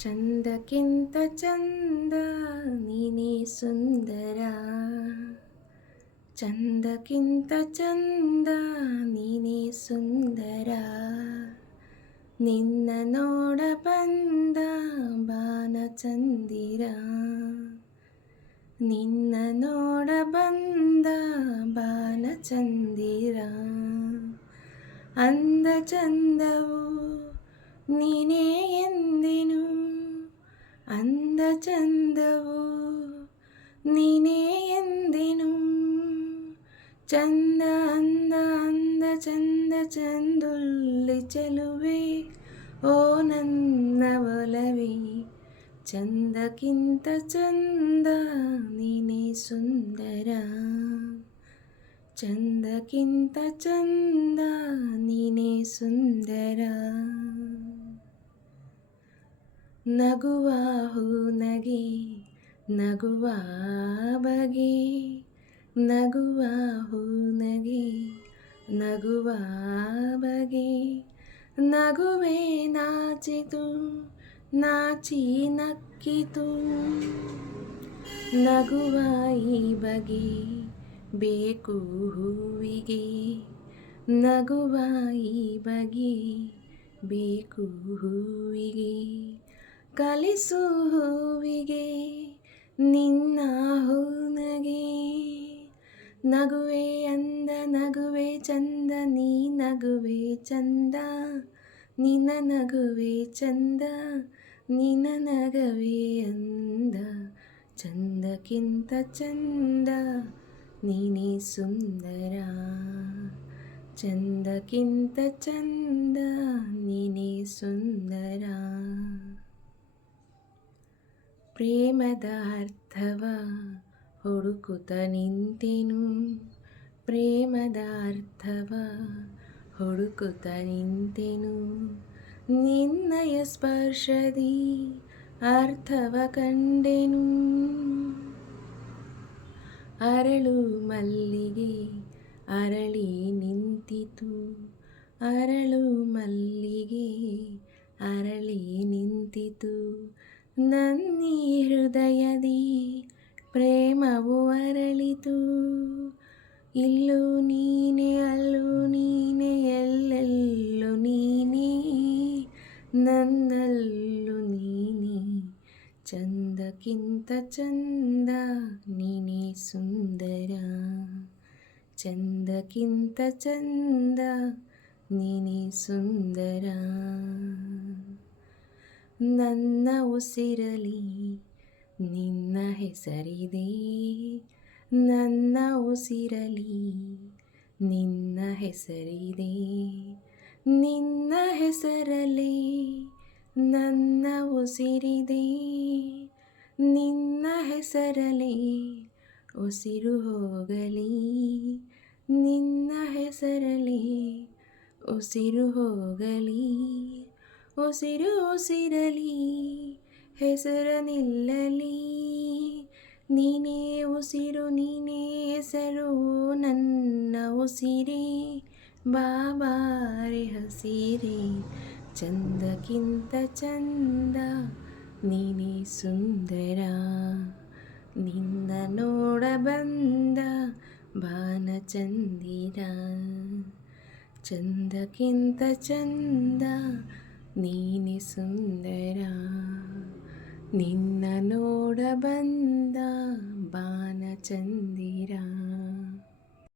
ಚಂದಕ್ಕಿಂತ ಚಂದ ನೀನೇ ಸುಂದರ, ಚಂದಕ್ಕಿಂತ ಚಂದ ನೀನೇ ಸುಂದರ. ನಿನ್ನ ನೋಡ ಬಂದ ಬಾನಚಂದಿರ, ನಿನ್ನ ನೋಡ ಬಂದ ಬಾನಚಂದಿರ. ಅಂದ ಚಂದವು ನೀನೇ ಎಂದೆನು, ಅಂದ ಚಂದವು ನೀನೇ ಎಂದೆನು. ಚಂದ ಅಂದ ಅಂದ ಚಂದ ಚಂದುಳ್ಳಿ ಚೆಲುವೆ, ಓ ನನ್ನ ಒಲವೇ. ಚಂದಕ್ಕಿಂತ ಚಂದ ನೀನೇ ಸುಂದರ, ಚಂದಕ್ಕಿಂತ ಚಂದ ನೀನೇ ಸುಂದರ. ನಗುವ ಹೂನಗೆ ನಗುವ ಬಗೆ, ನಗುವ ಹೂನಗೆ ನಗುವ ಬಗೆ. ನಗುವೆ ನಾಚಿತು ನಾಚಿ ನಕ್ಕಿತು, ನಗುವ ಈ ಬಗೆ ಬೇಕು ಹೂವಿಗೆ, ನಗುವ ಈ ಬಗೆ ಬೇಕು ಹೂವಿಗೆ. ಕಲಿಸು ಹೂವಿಗೆ ನಿನ್ನ ಹೂನಗೆ, ನಗುವೆ ಅಂದ ನಗುವೆ ಚಂದ, ನೀ ನಗುವೆ ಚಂದ, ನಿನ್ನ ನಗುವೆ ಚಂದ, ನಿನ್ನ ನಗವೇ ಅಂದ. ಚಂದಕ್ಕಿಂತ ಚಂದ ನೀನೇ ಸುಂದರ, ಚಂದಕ್ಕಿಂತ ಚಂದ ನೀನೇ ಸುಂದರ. ಪ್ರೇಮದ ಅರ್ಥವ ಹುಡುಕುತ್ತ ನಿಂತೆನು, ಪ್ರೇಮದ ಅರ್ಥವ ಹುಡುಕುತ್ತ ನಿಂತೆನು. ನಿನ್ನಯ ಸ್ಪರ್ಶದಿ ಅರ್ಥವ ಕಂಡೆನು. ಅರಳು ಮಲ್ಲಿಗೆ ಅರಳಿ ನಿಂತಿತು, ಅರಳು ಮಲ್ಲಿಗೆ ಅರಳಿ ನಿಂತಿತು. ನನ್ನೀ ಹೃದಯದಿ ಪ್ರೇಮವು ಅರಳಿತು. ಇಲ್ಲೂ ನೀನೆ ಅಲ್ಲೂ ನೀನೆ ಎಲ್ಲೆಲ್ಲೂ ನೀನೇ, ನನ್ನಲ್ಲೂ ನೀನೆ. ಚಂದಕ್ಕಿಂತ ಚಂದ ನೀನೇ ಸುಂದರ, ಚಂದಕ್ಕಿಂತ ಚಂದ ನೀನೇ ಸುಂದರ. ನನ್ನ ಉಸಿರಲಿ ನಿನ್ನ ಹೆಸರಿದೆ, ನನ್ನ ಉಸಿರಲಿ ನಿನ್ನ ಹೆಸರಿದೆ. ನಿನ್ನ ಹೆಸರಲಿ ನನ್ನ ಉಸಿರಿದೆ, ನಿನ್ನ ಹೆಸರಲಿ ಉಸಿರು ಹೋಗಲಿ, ನಿನ್ನ ಹೆಸರಲಿ ಉಸಿರು ಹೋಗಲಿ. ಉಸಿರು ಉಸಿರಲಿ ಹೆಸರ ನಿಲ್ಲಲಿ, ನೀನೇ ಉಸಿರು ನೀನೇ ಹೆಸರು ನನ್ನ ಉಸಿರೇ. ಬಾಬಾರೆ ಹಸಿರೇ, ಚಂದಕ್ಕಿಂತ ಚಂದ ನೀನೇ ಸುಂದರ. ನಿನ್ನ ನೋಡ ಬಂದ ಬಾನಚಂದಿರ, ಚಂದಕ್ಕಿಂತ ಚಂದ ನೀನೆ ಸುಂದರ. ನಿನ್ನ ನೋಡ ಬಂದ ಬಾನಚಂದಿರ.